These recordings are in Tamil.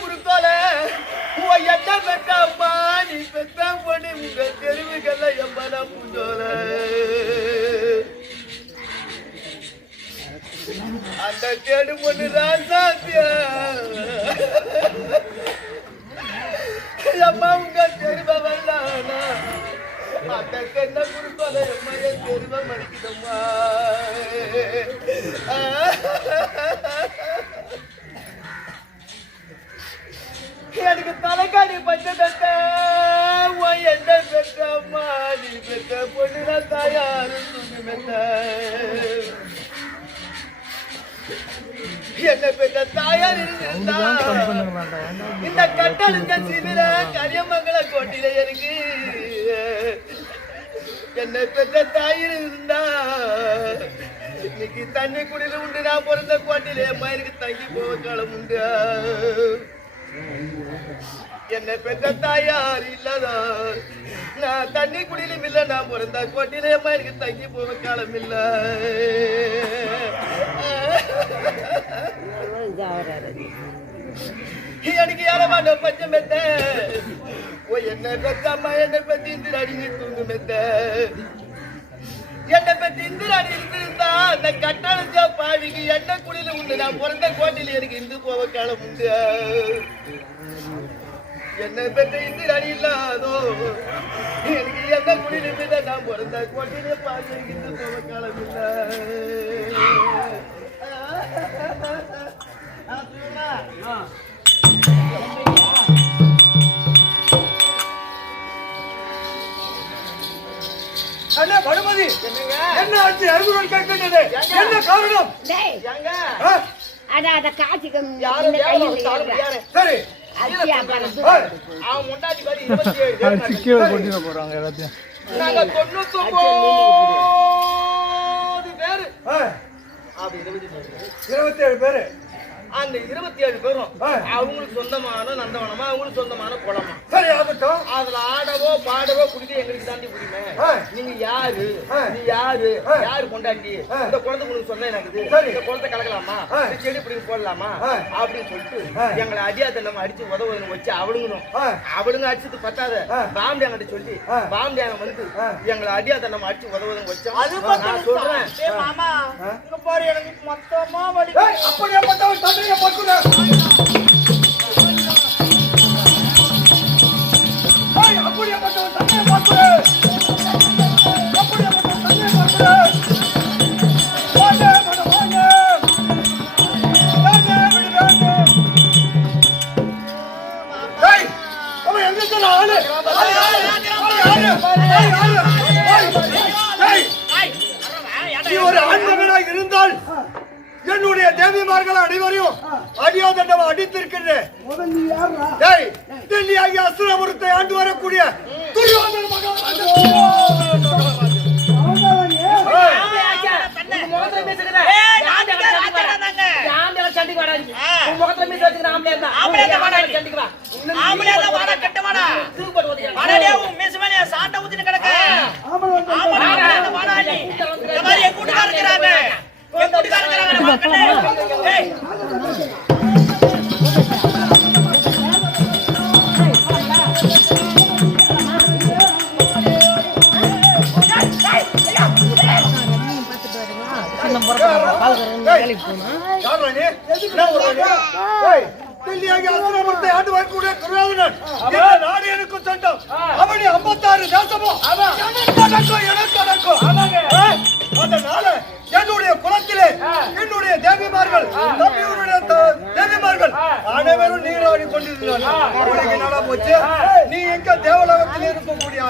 குடுக்கல என்ன பெற்றம்மா நீ பெற்ற பொண்ணு உங்க தெருவுகள்ல எம்பன புண்டோல அந்த கேடு பொண்ணு ராசாத்தியா அம்மா உங்க தெருவ வரலானா அந்த என்ன குடுக்கல எம்மைய தெருவ மறிக்குதம்மா எனக்கு தலைக்காணி பச்சை பெற்ற என்ன பெற்றம்மா நீ பெற்ற பொண்ணுனா தாயாரு தூங்கி மெத்த என்ன பெற்ற தாயார் இருந்தா இந்த கட்டழுத்த சிவில கரியமங்கல கோட்டில இருக்கு என்ன பெற்ற தாயிர் இருந்தா இன்னைக்கு தண்ணி குடியில உண்டு நான் பிறந்த கோட்டிலே மயிருக்கு தங்கி போக காலம் உண்டு என்ன பெற்ற தாயார் இல்லதா நான் தண்ணி குடியிலும் இல்ல நான் பிறந்த கோட்டிலே மயிருக்கு தங்கி போக காலம் இல்ல எனக்கு யாரமான பஞ்சம் மெத்த என்ன பெற்றம்மா என்ன பத்தி இந்திராடி நீ தூங்கு மெத்த என்ன பத்தி இந்திராடி இருந்திருந்தா அந்த கட்டளை பாவிக்கு என்ன குடியில உண்டு நான் பிறந்த கோட்டையில எனக்கு இந்து போக காலம் உண்டு என்ன பெற்ற இந்திராடி இல்லாதோ எனக்கு என்ன குடியில இருந்துதான் நான் பிறந்த கோட்டையிலே பாவி எனக்கு இந்து போக காலம் இல்லை அண்ணா படுமதி என்ன ஆச்சு அருகுடன் கேட்கின்றது என்ன காரணம் அத காட்சிக்கு சரி அவன் முன்னாடி மாதிரி 27 போறாங்க எல்லாத்தையும் நாங்க 99 பேரு அப்படி 27 பேரு அந்த 27 பேரும் அவங்களுக்கு சொந்தமான நந்தவனமா அவங்களுக்கு சொந்தமான குளமா சரி ஆகட்டும் அதுல ஆடவோ பாடவோ குடிக்க எங்களுக்கு தாண்டி புரியுமே நீங்க யாரு நீ யாரு யாரு கொண்டாட்டி இந்த குளத்தை உங்களுக்கு சொன்ன எனக்கு இந்த குளத்தை கலக்கலாமா செடி பிடிங்க போடலாமா அப்படின்னு சொல்லிட்டு எங்களை அடியாத்தண்டம் அடிச்சு உதவுன்னு வச்சு அவளுங்க அடிச்சது பத்தாத பாம்டியாங்கிட்ட சொல்லி பாம்டியாங்க வந்து எங்களை அடியாத்தண்டம் அடிச்சு உதவுன்னு வச்சோம் நான் சொல்றேன் மாமா இங்க பாரு எனக்கு மொத்தமா வலி அப்படியே பட்டவன் ஒரு ஆண்மகனாக இருந்தால் என்னுடைய தேவிமார்கள் அனைவரையும் அடியாதண்டம் அடித்திருக்கின்றேன் டெல்லியாகி அசுரபுரத்தை ஆண்டு வரக்கூடிய துரியோதன ஆண்டு வரக்கூடிய துரியோதனன் நாடு எனக்கு சொந்தம் அவனி 56 தேசமும் எனக்கு அதனால என்னுடைய குலத்திலே என்னுடைய தேவிமார்கள் தம்பியுடைய தேவிமார்கள் அனைவரும் நீராடி கொண்டிருந்தார்கள் என்னடா போச்சு நீ எங்க தேவலோகத்தில் இருக்கக்கூடிய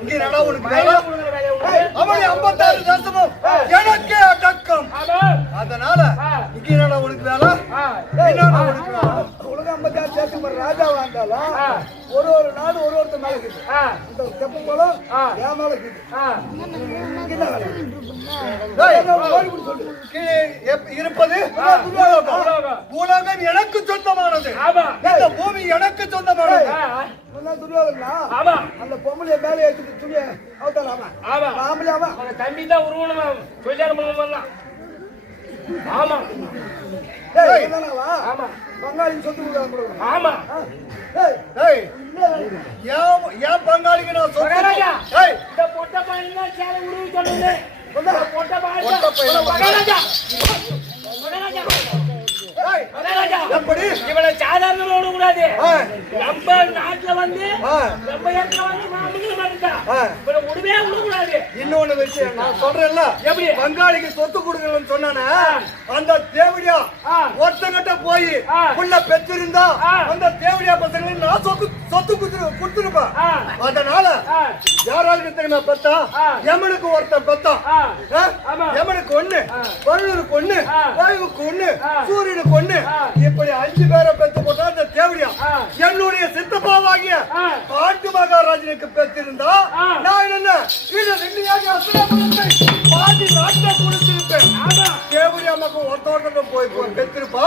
இங்க நட உனக்கு வேலை அவளை 56 தேசமும் எனக்கே அடக்கம் அதனால இங்க என்னடா உனக்கு வேலை உலக 56 தேசம் ராஜாவா இருந்தாலும் ஒரு நாடு ஒரு ஒருத்த மேல இருக்குது இந்த தெப்ப குளம் என் மேல இருக்குது இருப்பது உலகம் எனக்கு சொந்தமானது இந்த பூமி எனக்கு சொந்தமானது அந்த பொம்பளைய மேல ஏற்றிட்டு துணிய தம்பி தான் உருவணும் சொல்லியாரம் ஆமா பங்காளி சொத்து ஆமா ஏன் பங்காளிக்கு நான் இந்த பொட்ட பையன் தான் சேலை உருவி சொல்லுங்க பொட்ட எப்படி இவளை சாதாரணமா விடக்கூடாது நம்ம நாட்டுல வந்து நம்ம இடத்துல வந்து விடவே விடக்கூடாது இன்னொன்னு விஷயம் நான் சொல்றேன்ல எப்படி பங்காளிக்கு சொத்து கொடுக்கணும்னு சொன்னானே அந்த தேவடியா ஒருத்தங்கிட்ட போய் புள்ள பெற்றிருந்தா அந்த தேவடியா பசங்களுக்கு நான் சொத்து கொடுத்துருப்பேன் அதனால யாராவது தெரியுமா பெத்தா யமனுக்கு ஒருத்தன் பெத்தான் யமனுக்கு ஒண்ணு வருணுக்கு ஒண்ணு வாயுவுக்கு ஒண்ணு சூரியனுக்கு ஒண்ணு இப்படி 5 பேரை பெத்து போட்டா அந்த தேவடியா என்னுடைய சித்தப்பாவாகிய பாண்டு மகாராஜனுக்கு பெற்றிருந்தா நான் என்ன பாண்டி நாட்டை கொடுத்திருப்பேன் தேவடியா மக்கள் ஒருத்தோட்ட போய் பெற்றிருப்பா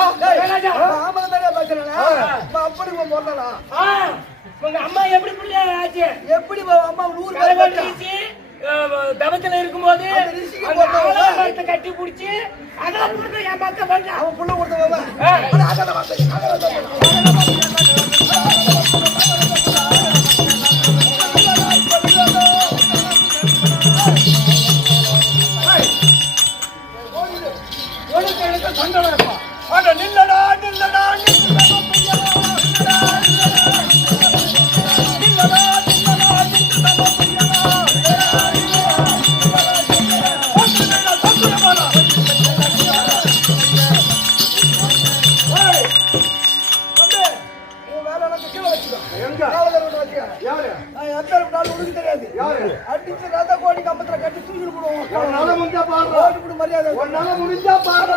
அப்படி போடலாம் உங்க அம்மா எப்படி பிள்ளையா ஆச்சு எப்படி அம்மா 100 பேர் தவத்துல இருக்கும்போது கட்டி பிடிச்சி அதெல்லாம் கொடுத்த என் மக்கள் பண்ண அவன் புள்ள கொடுத்தவன் நில்லடா நில்லடா முடிஞ்சா பாரு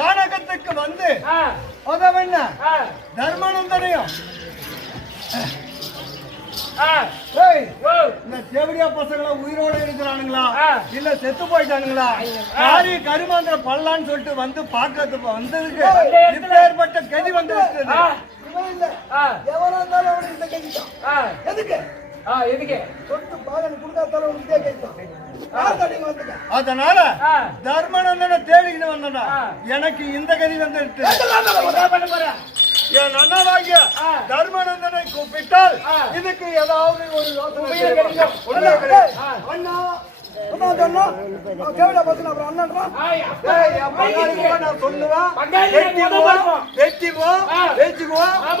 கானகத்துக்கு வந்து அதவண்ண தர்மானந்தனையும் இந்த தேவடியா பசங்களா உயிரோட இருக்கிறானுங்களா இல்ல செத்து போயிட்டானுங்களா காரி கருமாந்திர பல்லான்னு சொல்லிட்டு வந்து பாக்கிறதுக்கு வந்ததுக்கு இப்பேற்பட்ட கதி வந்து எவனா இருந்தாலும் அவனுக்கு இந்த கதி தான் எதுக்கு சொத்து பாகன் கொடுக்காதாலும் உனக்கு கேட்கும் அதனால தர்மனந்தனை தேடிக்கிட்டு வந்தா எனக்கு இந்த கதி வந்து என் அண்ணாவாகிய தர்மனந்தனை கூப்பிட்டால் இதுக்கு ஏதாவது ஒரு அண்ணா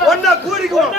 ஒன்னா கூடிக்குவோம்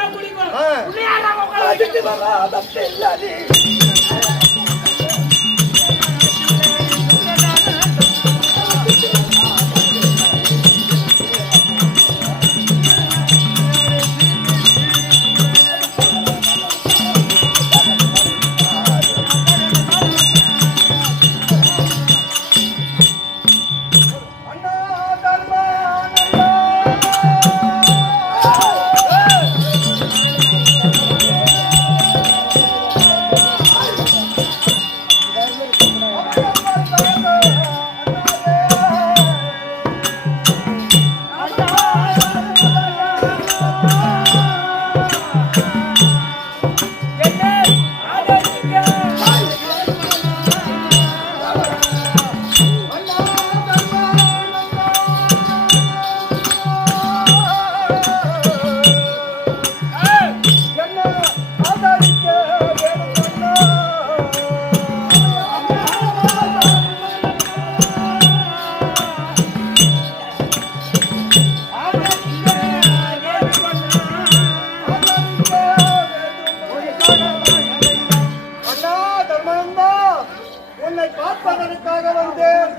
உன்னை பார்ப்பதற்காக வந்தேன்.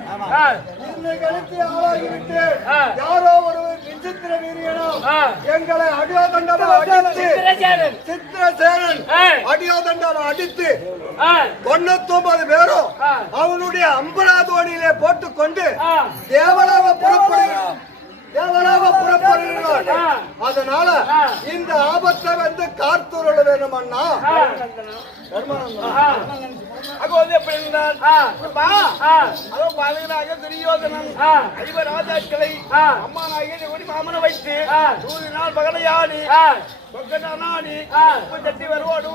இன்னைக்கு ஆளாகிவிட்டேன். யாரோ ஒருவர் விசித்திர வீரியனும் எங்களை அடியோதண்டால் அடித்து சித்திரசேனன் அடியோதண்டால் அடித்து 99 பேரும் அவனுடைய அம்பராதோனியிலே போட்டுக்கொண்டு தேவலாக புறப்படுகிறான். அதனால இந்த ஆபத்தை வந்து காத்தூரோட வேணுமண்ணா. அங்க வந்து எப்படி இருந்தால் அதோ பாலகனாக துரியோதனன் ஐவர் ராஜாக்களை அம்மா நாயகி மாமனை வைத்து 100 நாள் பகலையாடி பொக்கனாடி தட்டி வருவாடு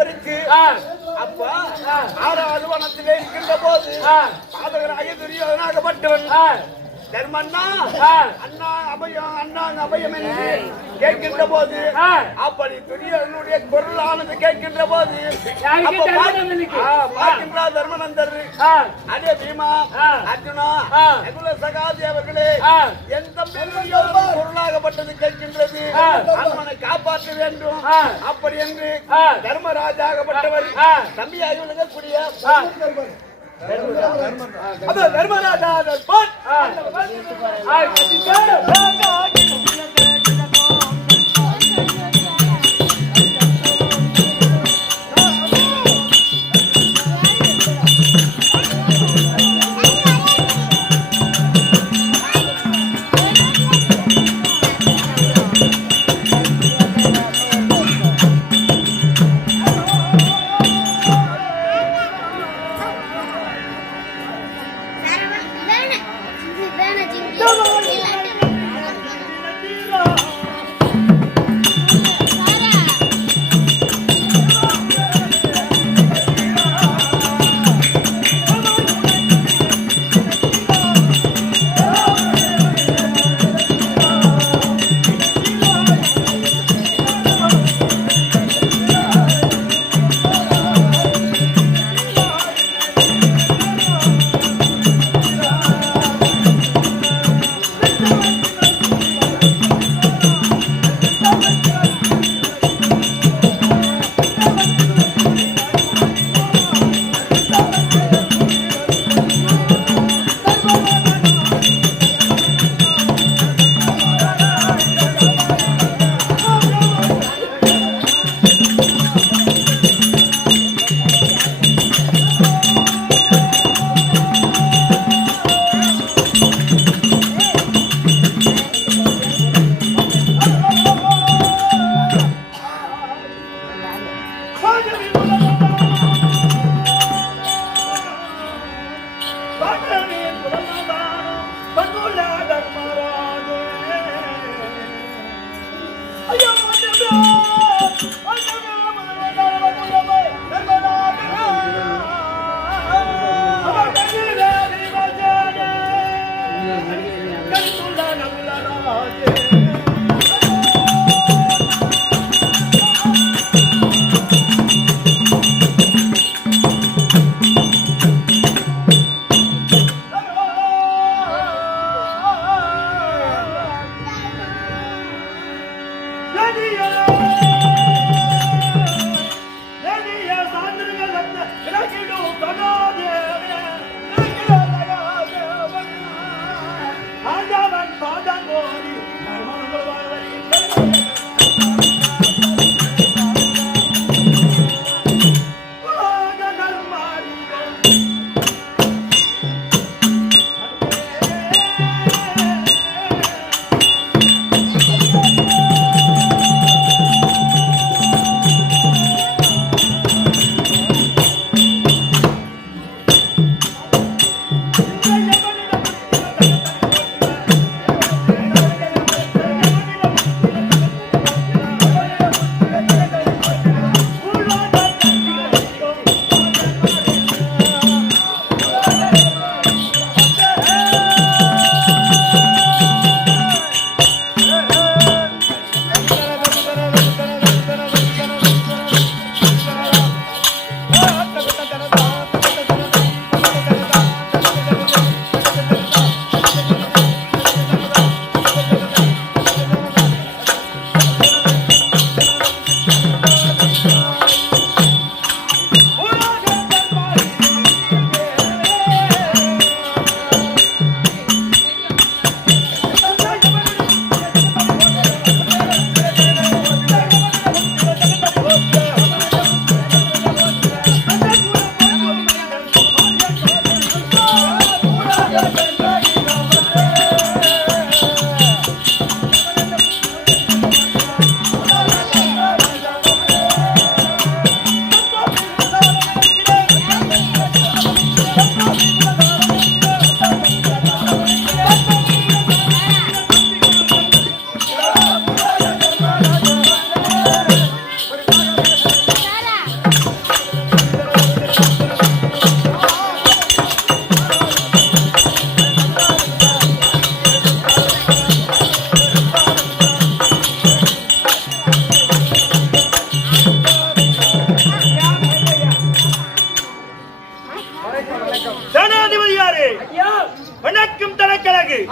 வரைக்கு அப்ப 6வது வனத்திலே இருக்கின்ற போது பாதகனாக துரியோதனாகப்பட்டவன் தர்மண்ணா அண்ணா அபயம் என்று கேட்கின்ற போது அப்படி துரியோதனுடைய குரலானது கேட்கின்ற போது பார்க்கின்றார் தர்மநந்தர். அதே பீமா அர்ஜுனா நகுல சகாதி அவர்களே என் தம்பி குரலாகப்பட்டது கேட்கின்றது, அவனை காப்பாற்ற வேண்டும் அப்படி என்று தர்மராஜாகப்பட்டவர் தம்பியாக விளங்கக்கூடிய தர்மராஜா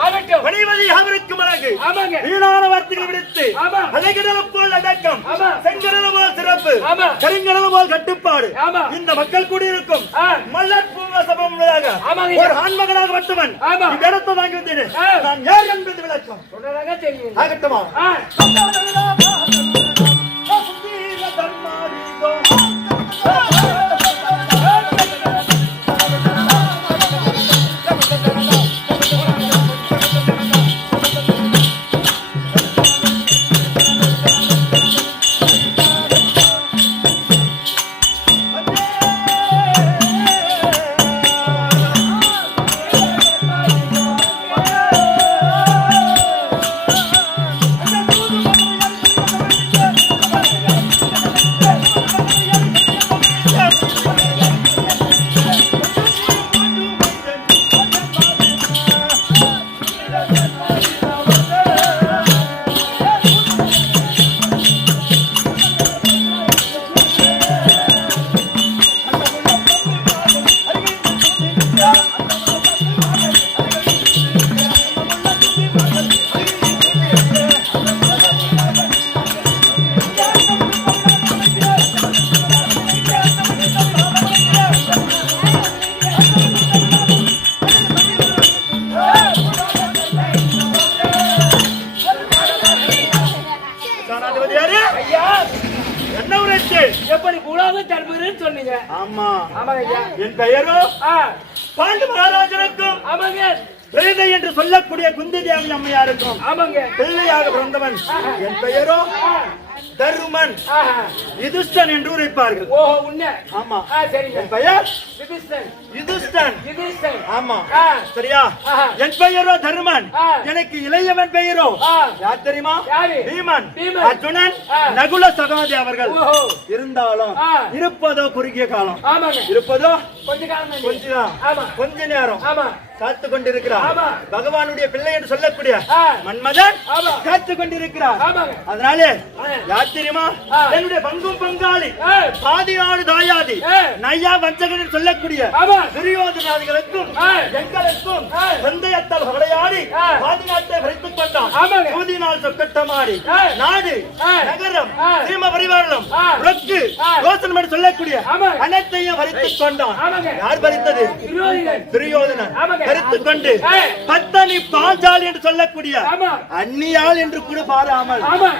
ஆகட்டும். பணிவது யாவருக்கும் அழகு. ஆமாங்க. வீணான வார்த்தைகள் விடுத்து ஆமா. அலைகடல் போல் அடக்கம், ஆமா. செங்கடல் போல் சிறப்பு, ஆமா. கருங்கடல் போல் கட்டுப்பாடு. ஆமா. இந்த மக்கள் கூடியிருக்கும் ஆ. மல்லர் பூங்கா சபம் உள்ளதாக ஆமாங்க. ஒரு ஆண்மகனாக மட்டுமன் ஆமா. இந்த இடத்தை வாங்கி வந்தேன். ஆ. நான் யார் என்பது விளக்கம் சொன்னதாங்க தெரியும். ஆகட்டுமா? ஆ. ஐயா, என்ன உரைச்சு? எப்படி உலக தருபுகிறேன்னு சொன்னீங்க. ஆமா. ஆமாங்க ஐயா. என் பெயரோ ஆ. பாண்டு மகாராஜனுக்கும் ஆமாங்க. பிரேதை என்று சொல்லக்கூடிய குந்தி தேவி அம்மையாருக்கும் ஆமாங்க. பிள்ளையாக பிறந்தவன். என் பெயரோ தருமன் ஆஹா. யுதிஷ்டன் என்று உரைப்பார்கள். ஓஹோ, உண்மை. ஆமா. ஆ, சரிங்க. என் பெயர் விபிஷ்டன். யுதிஷ்டன். விபிஷ்டன். ஆமா. ஆ. சரியா? ஆஹா. என் பெயரோ தருமன். ஆ. எனக்கு இளையவன் பெயரோ ஆ. யார் தெரியுமா? யாரு? பீமன். பீமன். அர்ஜுனன், ஆ. நகுல சகாதேவ அவர்கள். ஓஹோ. இருந்தாலும் ஆ. இருப்பதோ குறுகிய காலம், ஆமாங்க. இருப்பதோ கொஞ்ச காலம் தான். கொஞ்சம், ஆமா. கொஞ்ச நேரம் ஆமா. காத்து கொண்டிருக்கிறார். ஆமா. பகவானுடைய பிள்ளை என்று சொல்லக்கூடிய ஆ. மன்மதன் ஆமா. காத்து கொண்டிருக்கிறார். ஆமாங்க. அதனாலே ஆ. யார் தெரியுமா? ஆ. என்னுடைய பங்கும் பங்காளி, ஆ. பாதியாடு தாயாதி, ஆ. நையா வஞ்சகன் என்று சொல்லக்கூடிய ஆமா. துரியோதனாதிகளுக்கும் ஆ. எங்களுக்கும் ஆ. பந்தயத்தால் விளையாடி ஆ. பாதிநாட்டை வரைத்துக் கொண்டான். ஆமாங்க. பூதினால் சொக்கட்டமாடி ஆ. நாடு, ஆ. நகரம், ஆ. சீம பரிவாரம், ஆ. ரொக்கு, ஆ. யோசனம் என்று சொல்லக்கூடிய ஆமாங்க. அனைத்தையும் வரித்துக் கொண்டான். ஆமாங்க. யார் பறித்தது? துரியோதனன். துரியோதனன் ஆமாங்க. கருத்துக் கொண்டு ஆ. பத்தனி பாஞ்சாலி என்று சொல்லக்கூடிய ஆமா. அந்நியாள் என்று கூட பாராமல் ஆமா.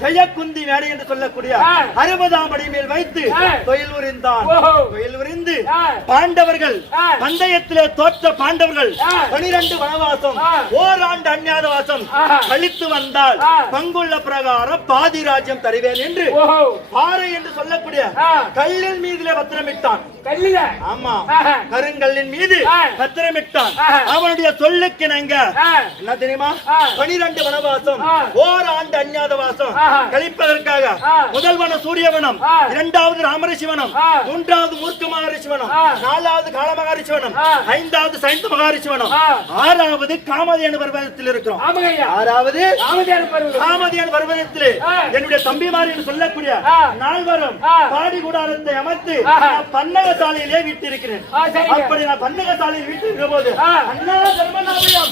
ஜெயக்குந்தி மேடை என்று சொல்லக்கூடிய ஆ. 60ஆம் அடி மேல் வைத்து ஆ. தொழில் உரிந்தான். ஓஹோ. தொழில் உரிந்து ஆ. பாண்டவர்கள் ஆ. பந்தயத்திலே தோற்ற பாண்டவர்கள் ஆ. 12 வனவாசம், ஆ. ஓராண்டு அந்நியாதவாசம் ஆஹா. கழித்து வந்தால் ஆ. பங்குள்ள பிரகாரம் பாதி ராஜ்யம் தருவேன் என்று ஓஹோ. பாறை என்று சொல்லக்கூடிய ஆ. கல்லின் மீதிலே பத்திரமிட்டான். கல்லில. ஆமா. ஆஹா. கருங்கல்லின் மீது ஆ. பத்திரமிட்டான். ஆஹா. அவனுடைய சொல்லுக்கு நாங்க ஆ. என்ன தெரியுமா? ஆ. 12 வனவாசம், ஆ. ஓராண்டு அந்நியாதவாசம் ஆஹா. கழிப்பதற்காக ஆ. முதல் வனம் சூரியவனம், ஆ. இரண்டாவது ராமரிஷிவனம், ஆ. மூன்றாவது மூர்க்க மகாரிஷிவனம், ஆ. நாலாவது காலமகாரிஷிவனம், ஆ. ஐந்தாவது சைந்த மகாரிஷிவனம், ஆ. ஆறாவது காமதேனு பர்வதத்தில் இருக்கிறோம். ஆமாங்க ஐயா. ஆறாவது ராமதேவன் பருவம். காமதேனு பர்வதத்திலே ஆ. என்னுடைய தம்பிமார் என்று சொல்லக்கூடிய ஆ. நால்வரும் ஆ. பாடி கூடாரத்தை அமைத்து ஆஹா. நான் பன்னக சாலையிலே வீட்டிருக்கிறேன். ஆ, சரிங்க. அப்படி நான் பன்னக சாலையில் வீட்டிருக்கிற போது ஆ. அண்ணா தர்மநாபயம்,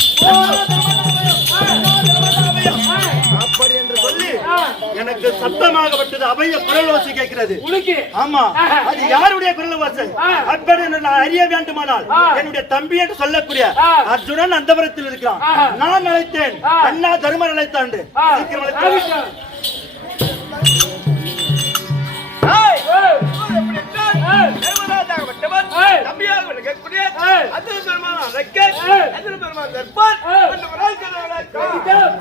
அப்படி என்று சொல்லி ஆ. எனக்கு சத்தமாகப்பட்டது அபய குரலோசி கேட்கிறது. உனக்கு. ஆமா. ஆஹா. அது யாருடைய குரல் வாசல்? ஆ. அப்படி என்று நான் அறிய வேண்டுமானால் ஆ. என்னுடைய தம்பி என்று சொல்லக்கூடிய ஆ. அர்ஜுனன் அந்தவரத்தில் இருக்கிறான். ஆஹா. நான் அழைத்தேன், ஆ. அண்ணா தர்மன் அழைத்தான். ஆ. சீக்கிரம் அழைத்தான். ஆகட்டும். ஏய், ஏய். எப்படி என்றால், ஏய். தேவராஜாகப்பட்டவன், ஏய். தம்பியாக விளங்கக்கூடிய ஏய். அர்ஜுன பெருமான் அரக்கன், ஏய். அர்ஜுன பெருமான் தர்பன், ஏய். வந்தவராய் கதவராய் ஆகட்டும்.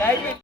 டைம்